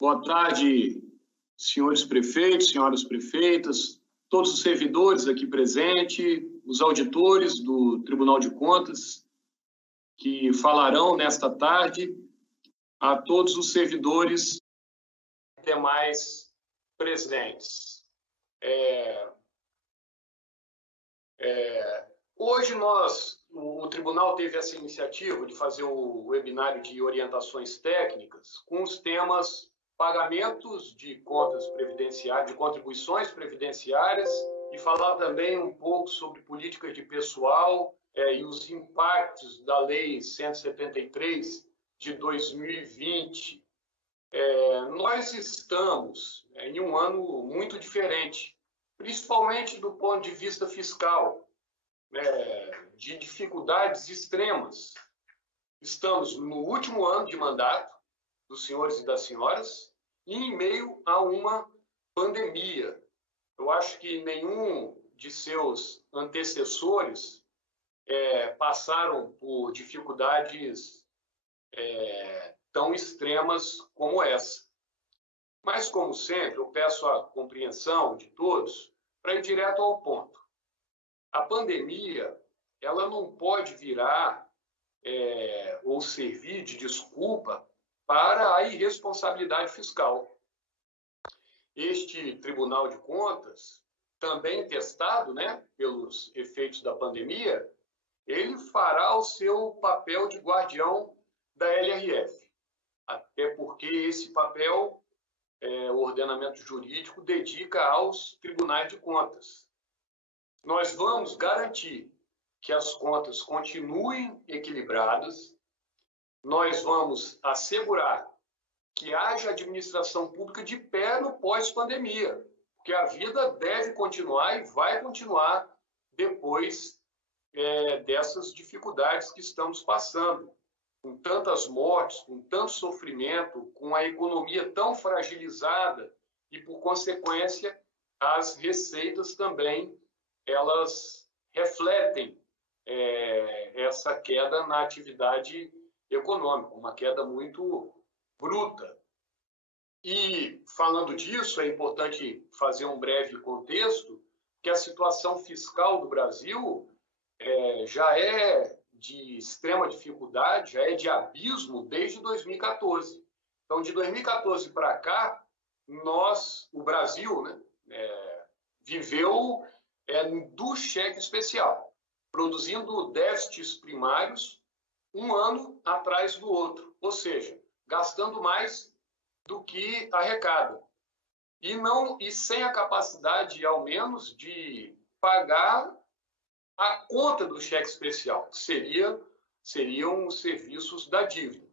Boa tarde, senhores prefeitos, senhoras prefeitas, todos os servidores aqui presentes, os auditores do Tribunal de Contas que falarão nesta tarde, a todos os servidores demais presentes. Hoje o Tribunal teve essa iniciativa de fazer o webinário de orientações técnicas com os temas pagamentos de contas previdenciárias, de contribuições previdenciárias, e falar também um pouco sobre políticas de pessoal e os impactos da Lei 173 de 2020. Nós estamos em um ano muito diferente, principalmente do ponto de vista fiscal, de dificuldades extremas. Estamos no último ano de mandato dos senhores e das senhoras e em meio a uma pandemia. Eu acho que nenhum de seus antecessores passaram por dificuldades tão extremas como essa. Mas, como sempre, eu peço a compreensão de todos para ir direto ao ponto. A pandemia, ela não pode virar ou servir de desculpa para a irresponsabilidade fiscal. Este Tribunal de Contas, também testado, pelos efeitos da pandemia, ele fará o seu papel de guardião da LRF, até porque esse papel o ordenamento jurídico dedica aos tribunais de contas. Nós vamos garantir que as contas continuem equilibradas, nós vamos assegurar que haja administração pública de pé no pós-pandemia, porque a vida deve continuar e vai continuar depois dessas dificuldades que estamos passando, com tantas mortes, com tanto sofrimento, com a economia tão fragilizada e, por consequência, as receitas também, elas refletem essa queda na atividade econômica, uma queda muito bruta. E, falando disso, é importante fazer um breve contexto, que a situação fiscal do Brasil já é de extrema dificuldade, já é de abismo desde 2014. Então, de 2014 para cá, o Brasil, viveu do cheque especial, produzindo déficits primários um ano atrás do outro, ou seja, gastando mais do que arrecada. E sem a capacidade, ao menos, de pagar a conta do cheque especial, que seriam os serviços da dívida.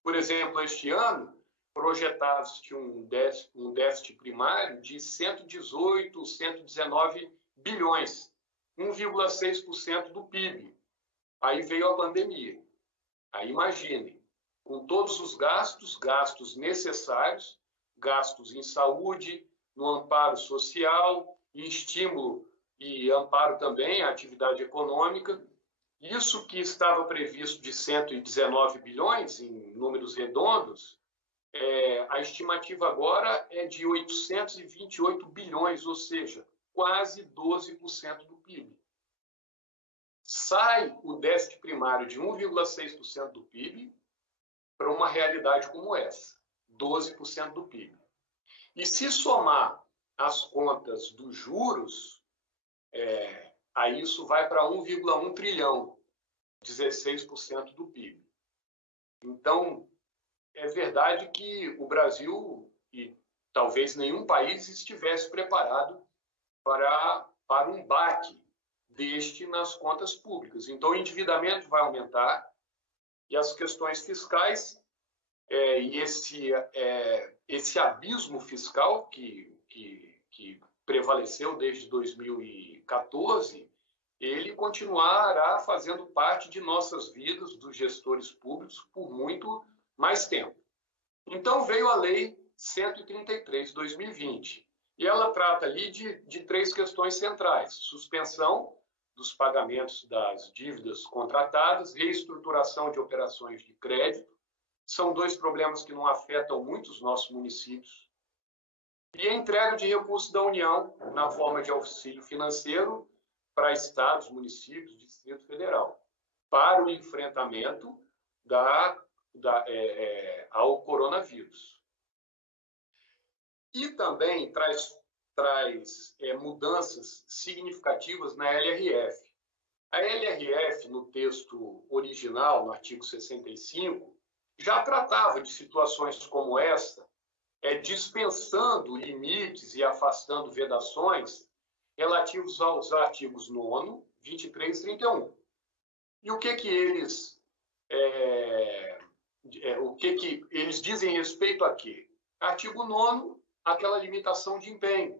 Por exemplo, este ano, projetados tinham um déficit primário de 118, 119 bilhões, 1,6% do PIB. Aí veio a pandemia. Aí imaginem, com todos os gastos necessários, gastos em saúde, no amparo social, em estímulo e amparo também à atividade econômica. Isso que estava previsto de 119 bilhões, em números redondos, a estimativa agora é de 828 bilhões, ou seja, quase 12% do PIB. Sai o déficit primário de 1,6% do PIB para uma realidade como essa, 12% do PIB. E se somar as contas dos juros, aí isso vai para 1,1 trilhão, 16% do PIB. Então, é verdade que o Brasil, e talvez nenhum país, estivesse preparado para um baque deste nas contas públicas. Então, o endividamento vai aumentar e as questões fiscais e esse abismo fiscal que prevaleceu desde 2014, ele continuará fazendo parte de nossas vidas, dos gestores públicos, por muito mais tempo. Então, veio a Lei 133 de 2020, e ela trata ali de três questões centrais: suspensão dos pagamentos das dívidas contratadas, reestruturação de operações de crédito são dois problemas que não afetam muito os nossos municípios. E a entrega de recursos da União na forma de auxílio financeiro para estados, municípios, Distrito Federal, para o enfrentamento ao coronavírus. E também traz mudanças significativas na LRF. A LRF, no texto original, no artigo 65, já tratava de situações como esta, dispensando limites e afastando vedações relativos aos artigos 9º, 23 e 31. E o que eles dizem respeito a quê? Artigo 9º, aquela limitação de empenho,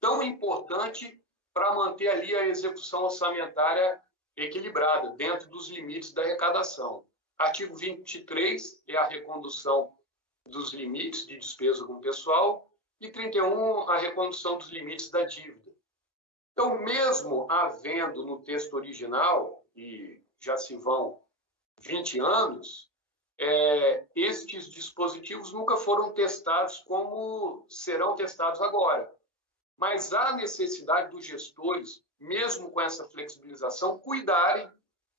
tão importante para manter ali a execução orçamentária equilibrada, dentro dos limites da arrecadação. Artigo 23 é a recondução dos limites de despesa com o pessoal e 31, a recondução dos limites da dívida. Então, mesmo havendo no texto original, e já se vão 20 anos, estes dispositivos nunca foram testados como serão testados agora. Mas há necessidade dos gestores, mesmo com essa flexibilização, cuidarem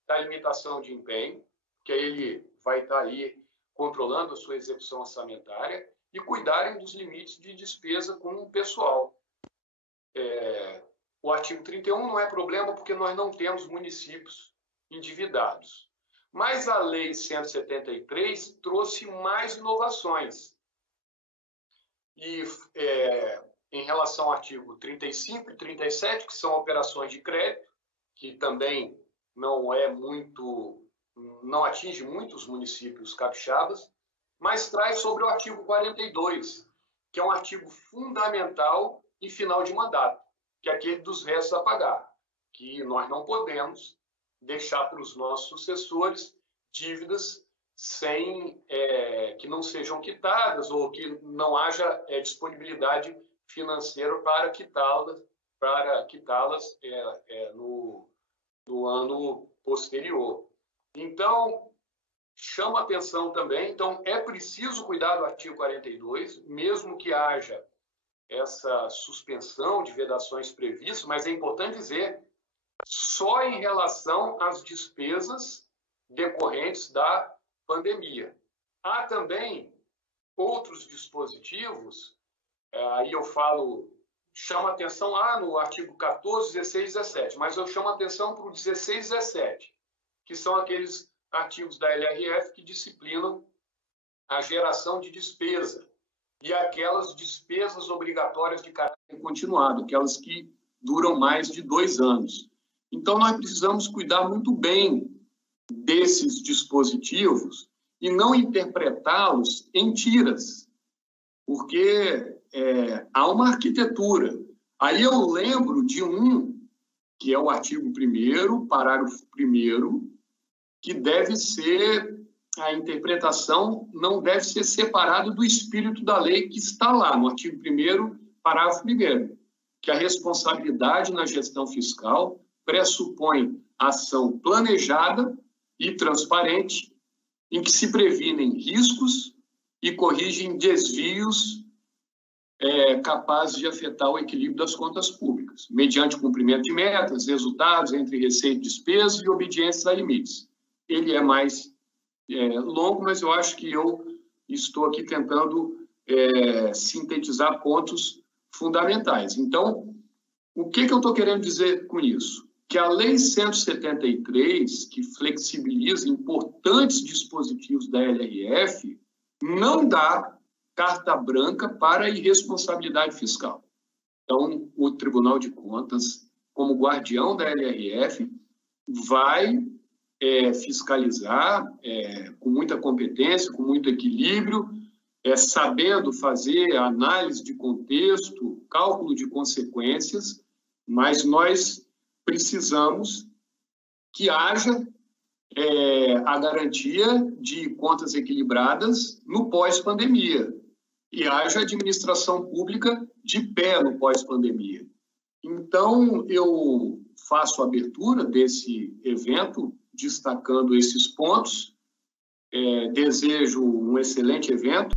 da limitação de empenho, que ele vai estar aí controlando a sua execução orçamentária, e cuidarem dos limites de despesa com o pessoal. O artigo 31 não é problema porque nós não temos municípios endividados. Mas a Lei 173 trouxe mais inovações. E em relação ao artigo 35 e 37, que são operações de crédito, que também não atinge muitos municípios capixabas, mas traz sobre o artigo 42, que é um artigo fundamental em final de mandato, que é aquele dos restos a pagar, que nós não podemos deixar para os nossos sucessores dívidas que não sejam quitadas ou que não haja disponibilidade financeira para quitá-las no ano posterior. Então, chama atenção também, então é preciso cuidar do artigo 42, mesmo que haja essa suspensão de vedações previstas, mas é importante dizer, só em relação às despesas decorrentes da pandemia. Há também outros dispositivos, aí eu chamo atenção lá no artigo 14, 16 e 17, mas eu chamo atenção para o 16 e 17, que são aqueles artigos da LRF que disciplinam a geração de despesa e aquelas despesas obrigatórias de caráter continuado, aquelas que duram mais de 2 anos. Então, nós precisamos cuidar muito bem desses dispositivos e não interpretá-los em tiras, porque há uma arquitetura. Aí eu lembro de que é o artigo 1º, parágrafo 1º, que deve ser, a interpretação não deve ser separada do espírito da lei que está lá, no artigo 1º, parágrafo 1º, que a responsabilidade na gestão fiscal pressupõe ação planejada e transparente, em que se previnem riscos e corrigem desvios capazes de afetar o equilíbrio das contas públicas, mediante cumprimento de metas, resultados entre receita e despesa e obediência a limites. Ele é mais longo, mas eu acho que eu estou aqui tentando sintetizar pontos fundamentais. Então, o que eu estou querendo dizer com isso? Que a Lei 173, que flexibiliza importantes dispositivos da LRF, não dá carta branca para a irresponsabilidade fiscal. Então, o Tribunal de Contas, como guardião da LRF, vai fiscalizar com muita competência, com muito equilíbrio, sabendo fazer análise de contexto, cálculo de consequências, mas nós precisamos que haja a garantia de contas equilibradas no pós-pandemia e haja administração pública de pé no pós-pandemia. Então, eu faço a abertura desse evento destacando esses pontos, Desejo um excelente evento.